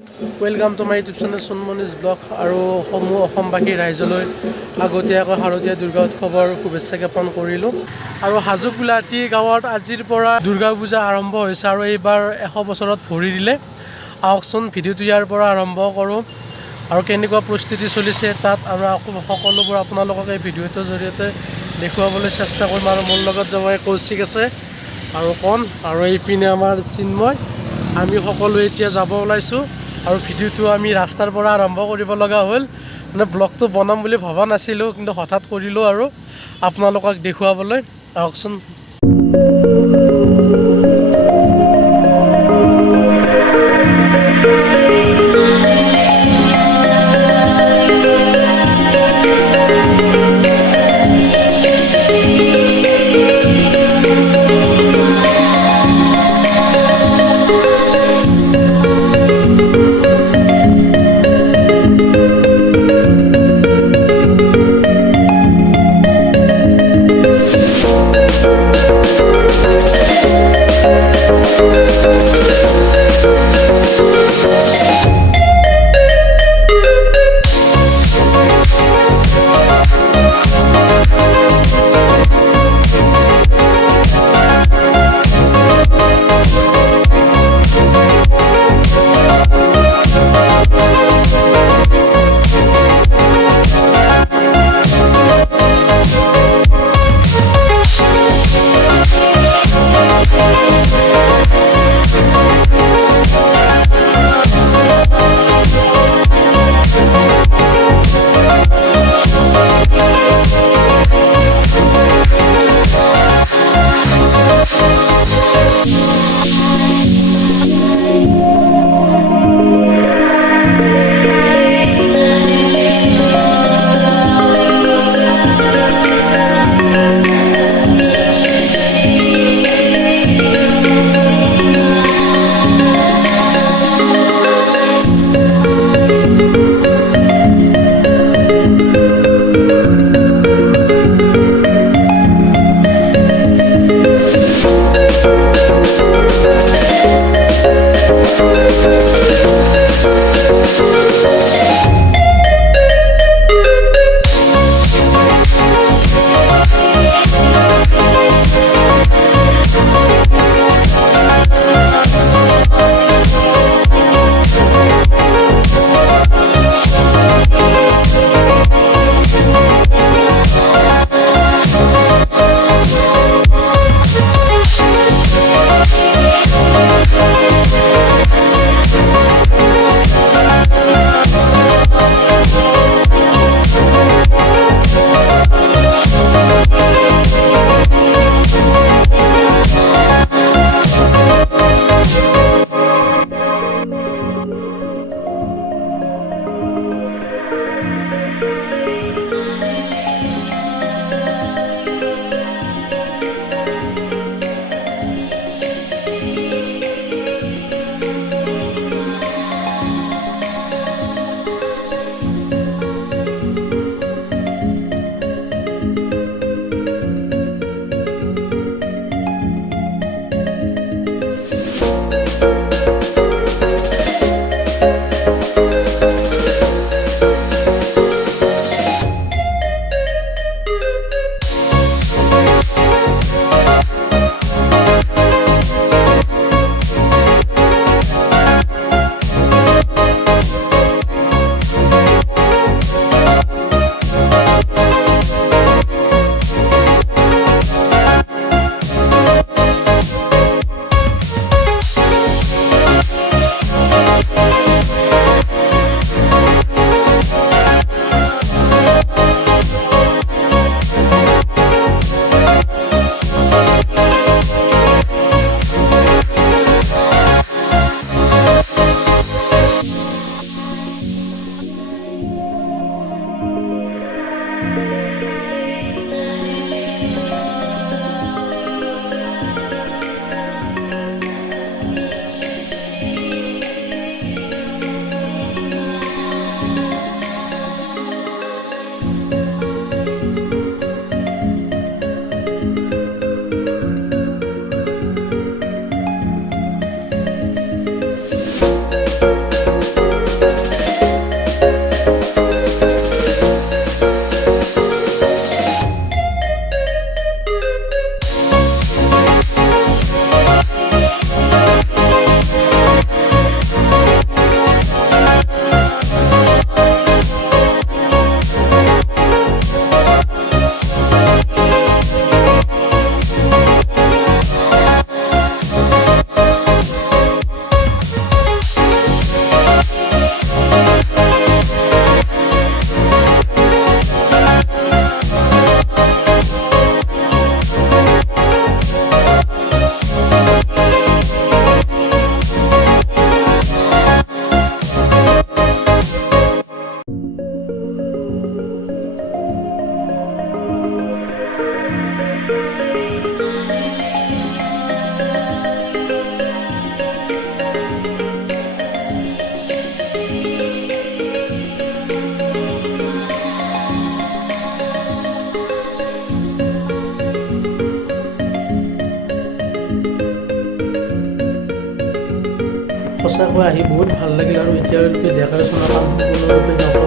Welcome to my YouTube channel Sonmoni's Blog আৰু সমূহ অসমবাসী ৰাইজলৈ আগতীয়াকৈ শাৰদীয়া দুৰ্গা উৎসৱৰ শুভেচ্ছা জ্ঞাপন কৰিলোঁ আৰু হাজোকুলাটি গাঁৱত আজিৰ পৰা দুৰ্গা পূজা আৰম্ভ হৈছে আৰু এইবাৰ 100 বছৰত ভৰি দিলে আহকচোন ভিডিঅ'টো ইয়াৰ পৰা আৰম্ভ কৰোঁ আৰু কেনেকুৱা প্ৰস্তুতি চলিছে তাত আমৰা সকলোবোৰ আপোনালোকক এই ভিডিঅ'টোৰ জৰিয়তে দেখুৱাবলৈ চেষ্টা কৰিম আৰু মোৰ লগত যাব কৌশিক আছে আৰু কোন আৰু এইপিনে আমাৰ চিন্ময় আমি সকলো এতিয়া যাব ওলাইছোঁ আৰু ভিডিঅ'টো আমি ৰাস্তাৰ পৰা আৰম্ভ কৰিব লগা হ'ল মানে ব্লগটো বনাম বুলি ভবা নাছিলোঁ কিন্তু হঠাৎ কৰিলোঁ আৰু আপোনালোকক দেখুৱাবলৈ আহকচোন সঁচাকৈ আহি বহুত ভাল লাগিল আৰু এতিয়ালৈকে ডেক'ৰেশ্যনৰ কাম সম্পূৰ্ণৰূপে